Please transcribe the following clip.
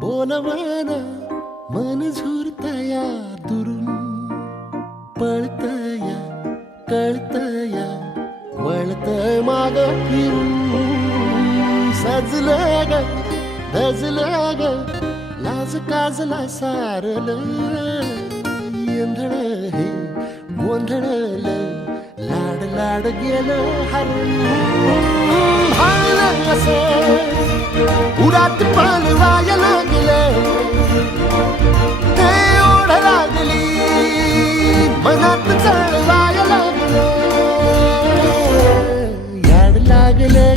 बोलवाना मन झुरतया दुरून पळतया कळतया वळतय माग फिरून सजलं ग धजलं ग लाज काजला सारलं येंधळ हे गोंधळलं लाड लाड गेलं हरून भाळलं असं उरात पालवाया लागलं ते ओढ लागली मनात चळवाया लागलं याड लागलं